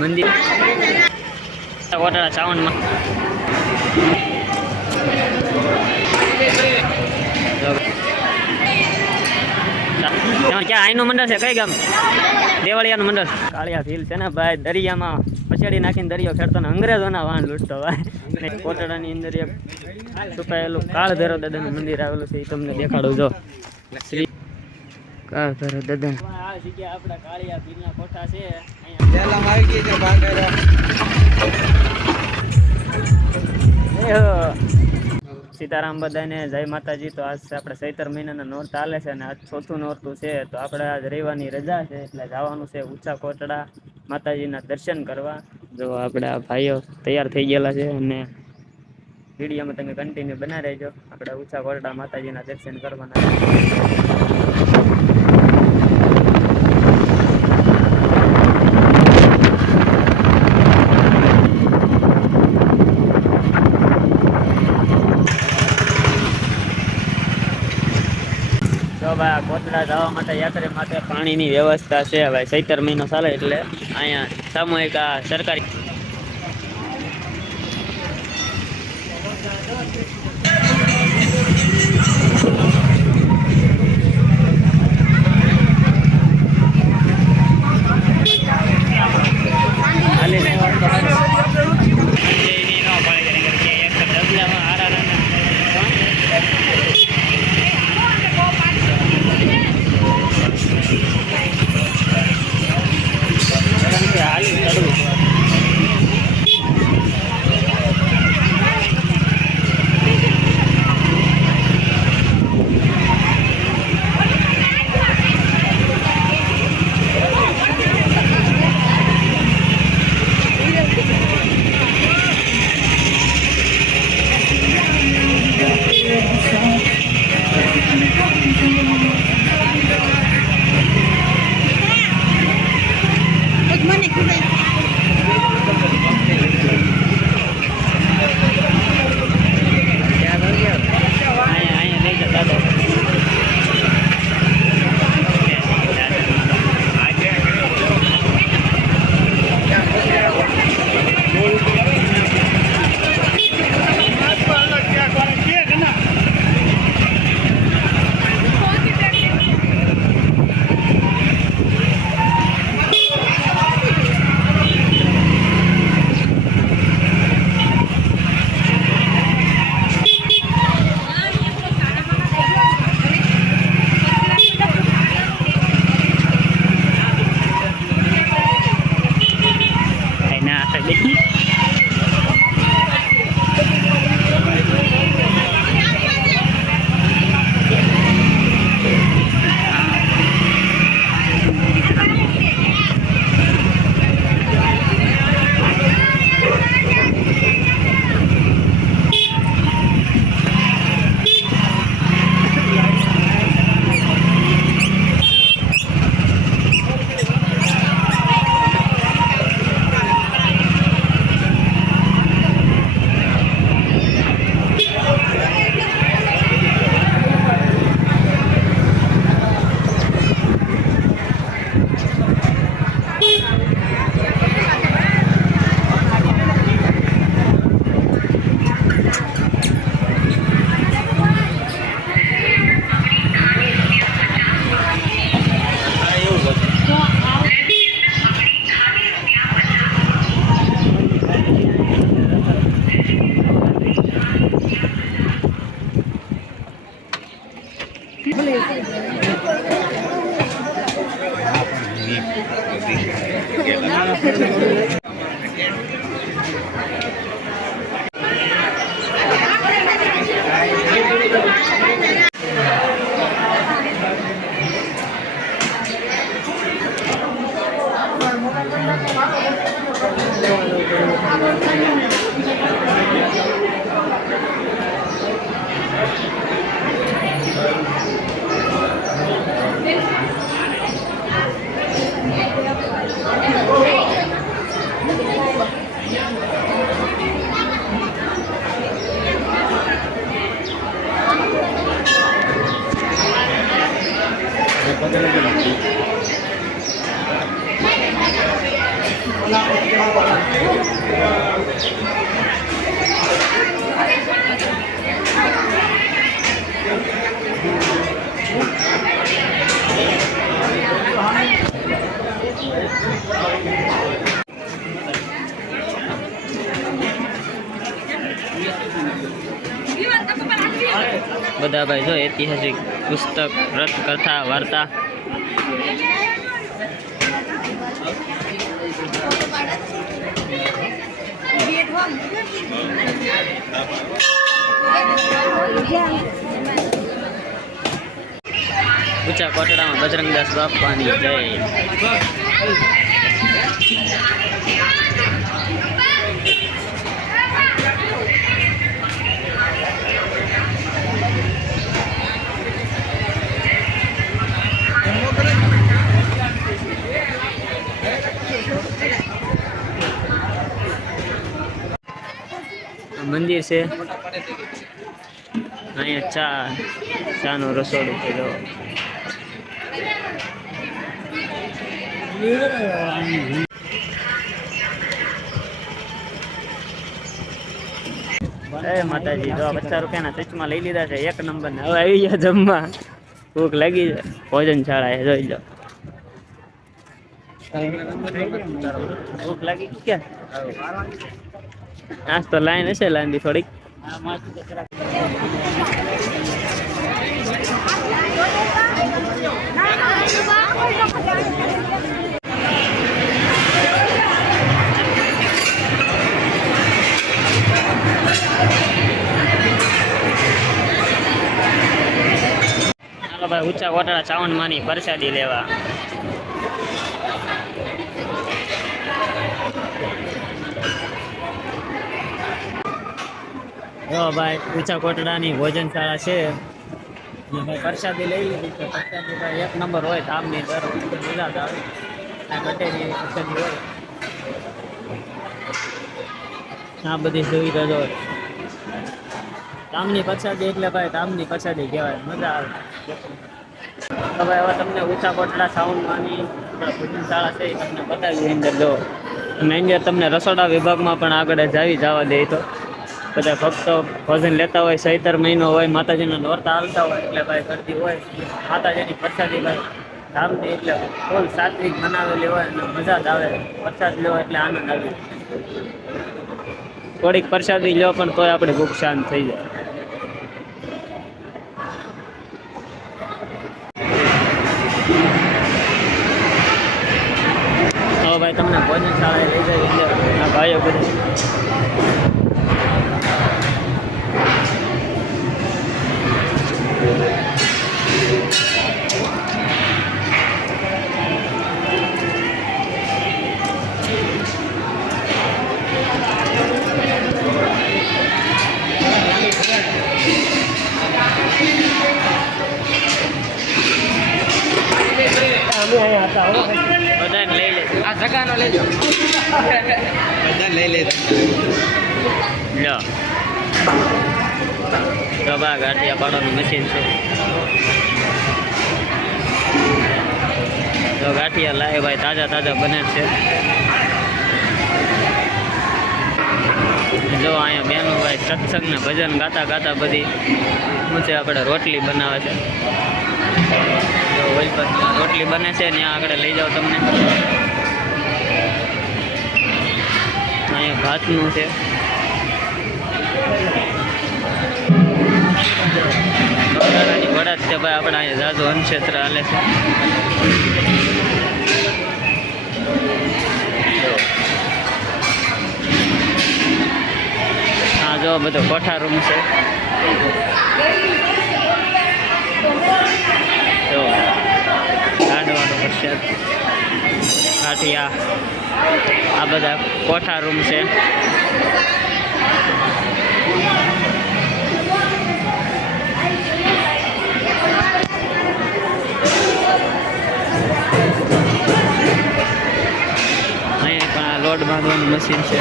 મંદિર કોટડા સાવનમાં ક્યાં આઈનું મંડળ છે? કઈ ગામ? દેવળિયાનું મંડળ. કાળિયા ભીલ છે ને ભાઈ, દરિયામાં પછાડી નાખીને દરિયો ખેડતો ને અંગ્રેજોના વાહન લૂંટતો ભાઈ. કોટડાની અંદર એક છુપાયેલું કાળ ભૈરવ દાદાનું મંદિર આવેલું છે, એ તમને દેખાડું. જો શ્રી કાળ ભૈરવ દાદા આ જગ્યા આપણા કાળિયા ભીલના કોઠા છે. સીતારામ બધાને જય માતાજી. તો આજ આપણે ચૈત્ર મહિનાના નોરતા ચાલે છે અને આજ ચોથું નોરતું છે. તો આપણે આજ રવિવારની રજા છે એટલે જવાનું છે ઊંચા કોટડા માતાજીના દર્શન કરવા. જો આપણે આ ભાઈઓ તૈયાર થઈ ગયેલા છે અને વિડીયોમાં તમે કન્ટિન્યુ બના રહેજો. આપણે ઊંચા કોટડા માતાજીના દર્શન કરવાના. ભાઈ કોટડા જવા માટે યાત્રા માટે પાણીની વ્યવસ્થા છે. ભાઈ ચૈતર મહિનો ચાલે એટલે અહીંયા સામૂહિક સરકારી બધા ભાઈ જો ઐતિહાસિક પુસ્તક, વ્રત, કથા, વાર્તા. ઊંચા કોટડામાં બજરંગદાસ બાપાની જય. મંદિર છે અહીંયા, ચાનું રસોડું છે. જો માતાજી જો 50 રૂપિયાના ચચમાં લઈ લીધા છે, 1 નંબર ને. હવે આવી ગયા જમવા, ભૂખ લાગી છે. ભોજનશાળા જોઈ લો, ભૂખ લાગી ક્યાં આજ તો લાઈન હશે, લાંબી થોડીક. ચાલો ભાઈ ઊંચા કોટડા ચાવણ માની પ્રસાદી લેવા. જો ભાઈ ઊંચા કોટડાની ભોજનશાળા છે. ભાઈ પ્રસાદી લઈ લીધી છે. પ્રસાદી ભાઈ 1 નંબર હોય, તામની દર ગુજરાત આવે, ગટેની પ્રસાદી હોય. આ બધી સુવિધા જો તામની પ્રસાદી એટલે ભાઈ તામની પ્રસાદી કહેવાય, મજા આવે. હવે હવે તમને ઊંચા કોટડા સાઉન્ડમાંની ભોજનશાળા છે એ તમને બતાવી અંદર જો. અને અંદર તમને રસોડા વિભાગમાં પણ આગળ જવા દે. તો બધા ભક્તો ભોજન લેતા હોય, ચૈતર મહિનો હોય, માતાજીના નોરતા હાલતા હોય એટલે ભાઈ કરતી હોય માતાજીની પ્રસાદી ભાઈ ધામની એટલે ફૂલ સાત્વિક બનાવેલી હોય અને મજા જ આવે. પ્રસાદ લેવો એટલે આનંદ આવે. થોડીક પ્રસાદી લો પણ તોય આપણે ભૂખ શાંત થઈ જાય. તો ભાઈ તમને ભોજનશાળાએ લઈ જાય આ ભાઈઓ બધા. બધાને લઈ લે, આ જગાનો લેજો, બધાને લઈ લે. લો તો બા ગાંઠિયા પાડવાનું મશીન છે. તો ગાંઠિયા લાવે ભાઈ, તાજા તાજા બને છે. જો અહીંયા બેનો ભાઈ સત્સંગ ને ભજન ગાતા ગાતા બધી શું છે આપણે રોટલી બનાવે છે. તો ઓઇલ પર રોટલી બને છે, ત્યાં આગળ લઈ જાઓ તમને. અહીંયા ભાતનું છે. બટાટાની વડા જ છે ભાઈ, આપણે અહીંયા જાજુ અન્નક્ષેત્ર હાલે છે. હા જો બધો કોઠા રૂમ છે. જો ગાંડવાનો પ્રસાદ, ગાંઠિયા, આ બધા કોઠા રૂમ છે. અહીંયા પણ આ લોટ બાંધવાનું મશીન છે.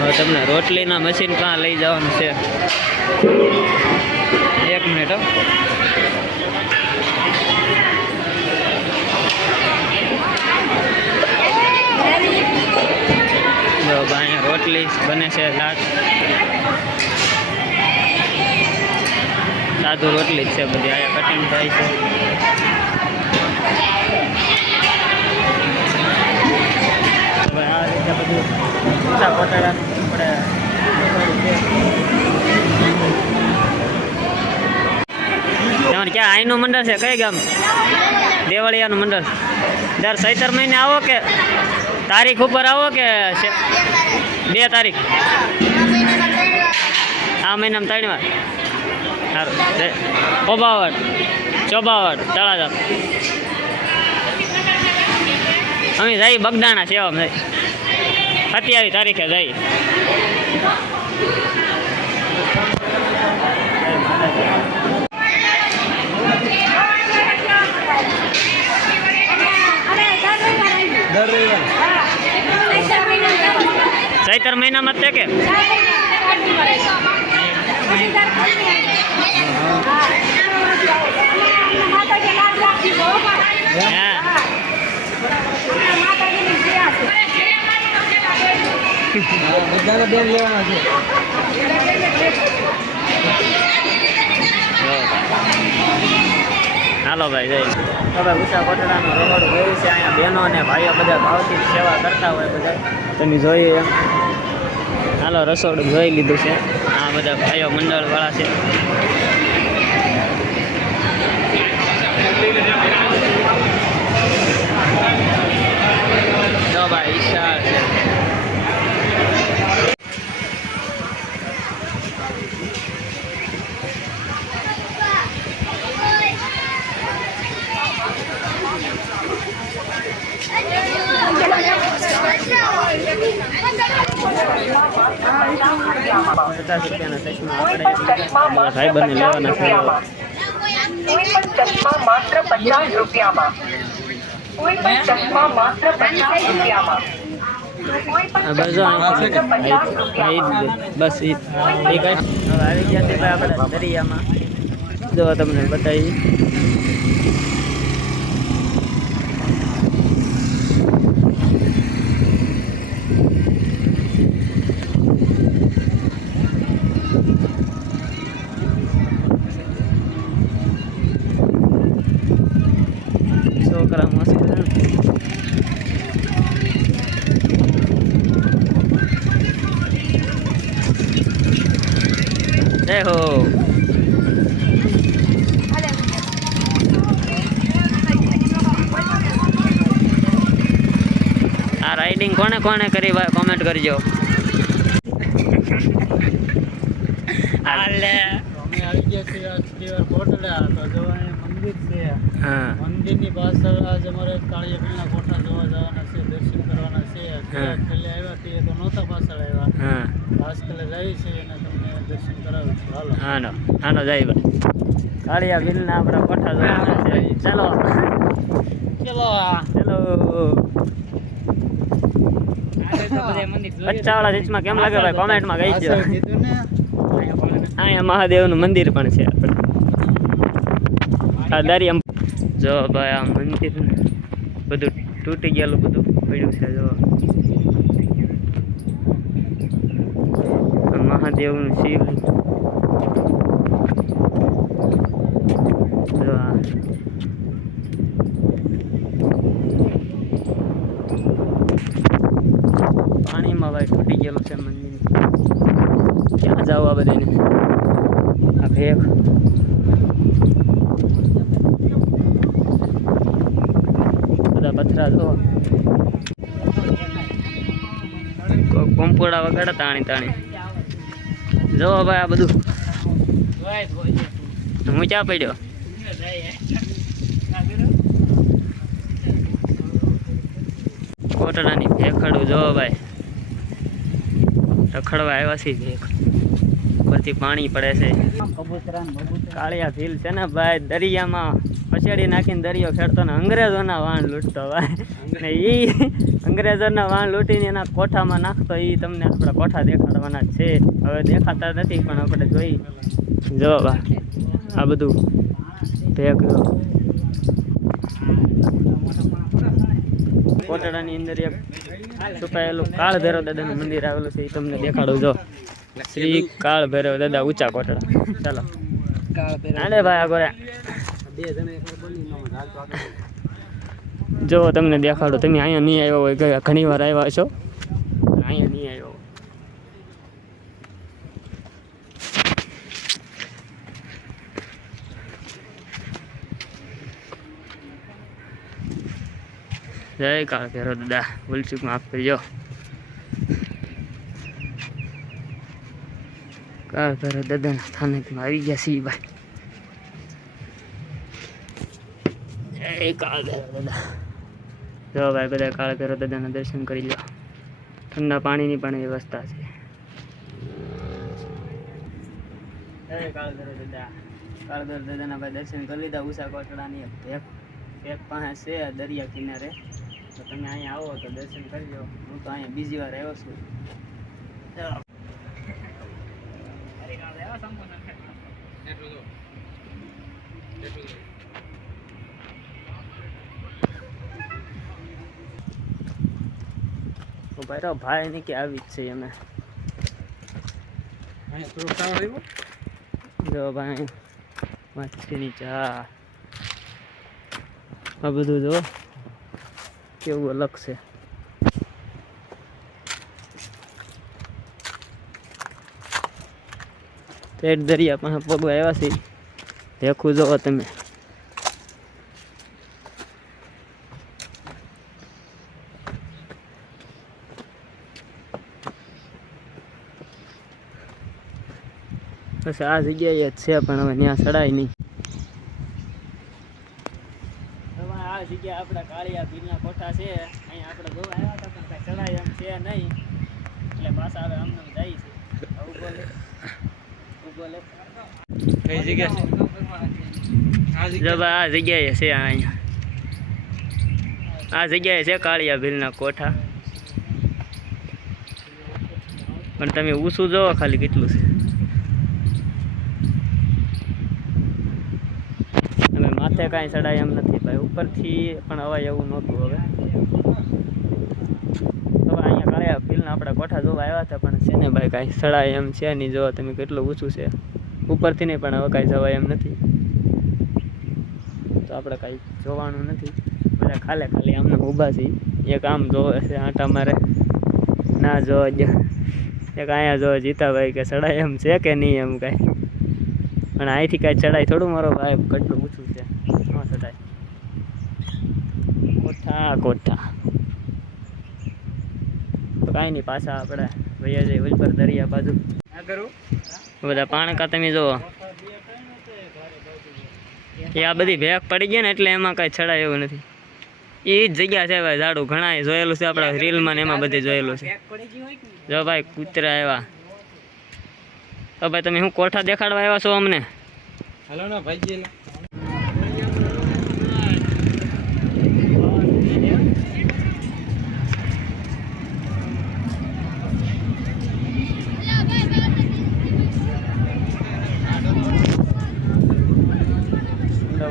હવે તમને રોટલીના મશીન ક્યાં લઈ જવાનું છે? 1 મિનિટ. રોટલી બને છે, શાક, સાદું રોટલી જ છે બધી. અહીંયા કટિંગ થાય છે. આ રીતે બધું ઊંચા કોટડાનું આપણે તમારે ક્યાં અહીંનું મંડળ છે? કઈ ગામ? દેવળિયાનું મંડળ. દર ચૈતર મહિને આવો કે તારીખ ઉપર આવો કે 2 તારીખ? આ મહિનામાં 3 વાર. સારું. ઓબાવટ, ચોબાવટ, તળાજા. અમે જઈ બગદાણા સેવામાં જઈ 27 તારીખે જઈ. ચૈતર મહિનામાં તે કે હાલો ભાઈ જઈ. તો ભાઈ ઉષા કોટડાનું રહોડું ગયું છે. અહીંયા બહેનો અને ભાઈઓ બધા ભાવથી સેવા કરતા હોય બધા, તમે જોઈએ એમ. હાલો રસોડું જોઈ લીધું છે. આ બધા ભાઈઓ મંડળવાળા છે. જો ભાઈ વિશાળ છે. ₹50 લેવાના છે. ચશ્મા માત્ર ₹50. બસ હવે આવી ગયા છે ભાઈ આપણે દરિયામાં. જો તમને બતાવી છોકરા મસ્ત જય હો. આ રાઇડિંગ કોને કોને કરી ભાઈ કોમેન્ટ કરજો. હાલે અમે આવી ગયા છીએ આજથી કોટડા. તો જો અહીંયા મંદિર છે. હા મંદિરની પાછળ આજ અમારે કાળિયા પીરના કોઠા જોવા જવાના છે, દર્શન કરવાના છે. પેલે આવ્યા તે તો નહોતા પાછળ આવ્યા. હા આજકાલે જાય છે અને તમને દર્શન કરાવું છું. હાલો હાનો હાનો જાય ભાઈ. કાળિયા બિલના આપણા કોઠા જોવાના છે. ચાલો ચલો ચાલો. પચ્ચાવાળા રીચમાં કેમ લાગે ભાઈ કોમેન્ટમાં કહી દો. અહીંયા મહાદેવનું મંદિર પણ છે આપણે. આ દરિયા જો ભાઈ આ મંદિર બધું તૂટી ગયેલું બધું પડ્યું છે. જો મહાદેવનું શિવલિંગ. જો પાણીમાં ભાઈ તૂટી ગયેલું છે મંદિર. ક્યાં જાવ આ બધાને? આ ભેખ બધા પથરા જો પંપોડા વગાડે તાણી તાણી. જો ભાઈ આ બધું હું ક્યાં પડ્યો? કોટડાની ભેખડું જો ભાઈ રખડવા આવ્યા છે. ભેખ પરથી પાણી પડે છે. કાળિયા ભીલ છે ને ભાઈ દરિયામાં પછેડી નાખીને દરિયો ખેડતો ને અંગ્રેજોના વાણ લૂંટતો ભાઈ. ને એ અંગ્રેજોના વાણ લૂંટીને એના કોઠામાં નાખતો. એ તમને આપણા કોઠા દેખાડવાના જ છે. હવે દેખાતા નથી પણ આપણે જોઈ. જો ભાઈ આ બધું ભેગ કોટડાની અંદર એક છુપાયેલું કાળ ભૈરવ દાદાનું મંદિર આવેલું છે, એ તમને દેખાડું. જો શ્રી કાળ ભૈરવ દાદા ઊંચા કોટડા. ચાલો આને ભાઈ આગળ જો તમને દેખાડું. તમે અહીંયા નહીં આવ્યો હોય, ઘણી વાર આવ્યા છો, અહીંયા નહીં આવ્યો. જય કાળ ભૈરવ દાદા, ભૂલચૂક માફ કરજો. કાળ ભૈરવ દાદાના સ્થાનકમાં આવી ગયા છીએ ભાઈ. જય કાળ ભૈરવ દાદા. જો ભાઈ બધા કાળ ભૈરવ દાદાના દર્શન કરી લો. ઠંડા પાણીની પણ વ્યવસ્થા છે. જય કાળ ભૈરવ દાદા. કાળ ભૈરવ દાદાના ભાઈ દર્શન કરી લીધા. ઉષા કોટડાની એક પાસે છે દરિયા કિનારે, તો તમે અહીંયા આવો તો દર્શન કરજો. હું તો અહીંયા બીજી વાર આવ્યો છું. ભાઈ ને કે આવી જ છે અમે. જો ભાઈ માછલીની ચા, આ બધું જો કેવું અલગ છે. પેટ દરિયા પણ પગવા આવ્યા છે. દેખું જોવો તમે. બસ આ જગ્યાએ જ છે, પણ હવે ત્યાં ચડાય નહીં. આ જગ્યા આપણા કાળિયા પીરના કોઠા છે. અહીંયા આપણે જોવા આવ્યા હતા, પણ કાંઈ ચડાય એમ છે નહીં, એટલે પાછા હવે આમને જાય છે. ઉગોલે કઈ જગ્યા આ જગ્યાએ છે. અહીંયા આ જગ્યાએ છે કાળિયા ભીલના કોઠા, પણ તમે ઊંચું જોવો ખાલી કેટલું છે. તમે માથે કાંઈ ચડાય એમ નથી ભાઈ. ઉપરથી પણ અવાય એવું નહોતું. હવે અહીંયા કાળિયા ભીલના આપણા કોઠા જોવા આવ્યા હતા, પણ છે ને ભાઈ કાંઈ ચડાય એમ છે નહીં. જોવો તમે કેટલું ઊંચું છે. ઉપરથી નહીં, પણ હવે કાંઈ જવાય એમ નથી. તો આપણે કાંઈ જોવાનું નથી. બધા ખાલી આમને ઊભા છીએ. એક આમ જોવે છે આંટા મારે, ના જોવા જ. એક અહીંયા જોવે જીતાભાઈ કે ચડાય એમ છે કે નહીં એમ કાંઈ. પણ અહીંથી કાંઈ ચડાય થોડું મારો ભાઈ, કેટલું ઊંચું છે. ન ચડાય. કોઠા તો કાંઈ નહીં, પાછા આપણે ભૈયા જઈએ ઉલપર દરિયા બાજુ. બધા પાણકા તમે જુઓ, એ આ બધી ભેગ પડી ગઈ ને, એટલે એમાં કાંઈ ચડાય એવું નથી. એ જ જગ્યા છે ભાઈ. ઝાડું ઘણા જોયેલું છે આપણા રીલમાં ને એમાં બધે જોયેલું છે. જો ભાઈ કૂતરા આવ્યા. તો ભાઈ તમે શું કોઠા દેખાડવા આવ્યા છો અમને? હાલો ને ભાઈ.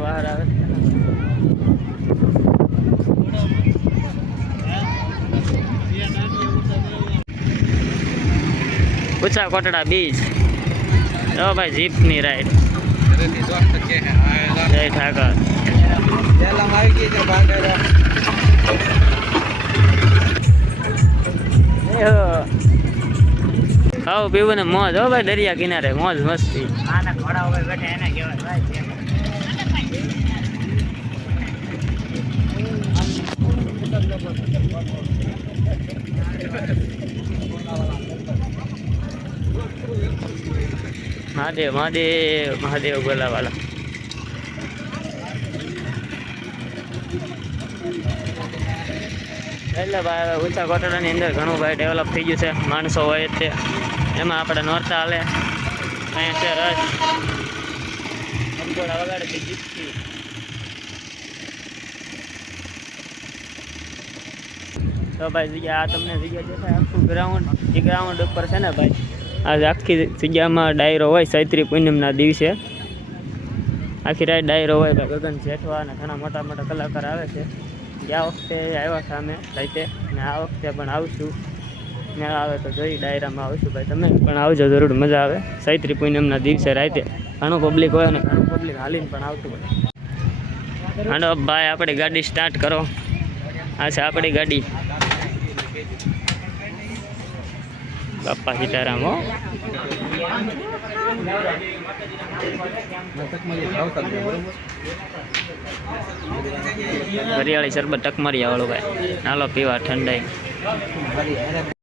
બહાર આવે ઊંચા કોટડા બીચ. જો ભાઈ જીપની રાઈડ. જય ઠાકર. ખાવું પીવું ને મોજ. હો ભાઈ દરિયા કિનારે મોજ મસ્તી. મહાદેવ મહાદેવ મહાદેવ ગોલાવાલા. એટલે ભાઈ ઊંચા કોટડાની અંદર ઘણું ભાઈ ડેવલપ થઈ ગયું છે. માણસો હોય જ છે. એમાં આપણે નોરતા હાલે. અહીંયા છે રસ અંગોળા વગાડે છે જીપથી. તો ભાઈ જગ્યા આ તમને જગ્યા દેખાય આખું ગ્રાઉન્ડ. એ ગ્રાઉન્ડ ઉપર છે ને ભાઈ આ આખી જગ્યામાં ડાયરો હોય. ચૈત્રી પૂનમના દિવસે આખી રાત ડાયરો હોય ભાઈ. ગગન જેઠવા અને ઘણા મોટા મોટા કલાકાર આવે છે. ગયા વખતે આવ્યા હતા અમે રાતે, અને આ વખતે પણ આવશું. મેળા આવે તો જોઈ ડાયરામાં આવશું ભાઈ. તમે પણ આવજો જરૂર, મજા આવે. ચૈત્રી પૂનમના દિવસે રાતે ઘણું પબ્લિક હોય ને ઘણું પબ્લિક હાલીને પણ આવતું હોય. હાલો ભાઈ, આપણી ગાડી સ્ટાર્ટ કરો. આ છે આપણી ગાડી. બાપા સીતારામ હો. હરિયાળી શરબત ટકમરિયા વાળું ભાઈ, હાલો પીવા ઠંડાઈ.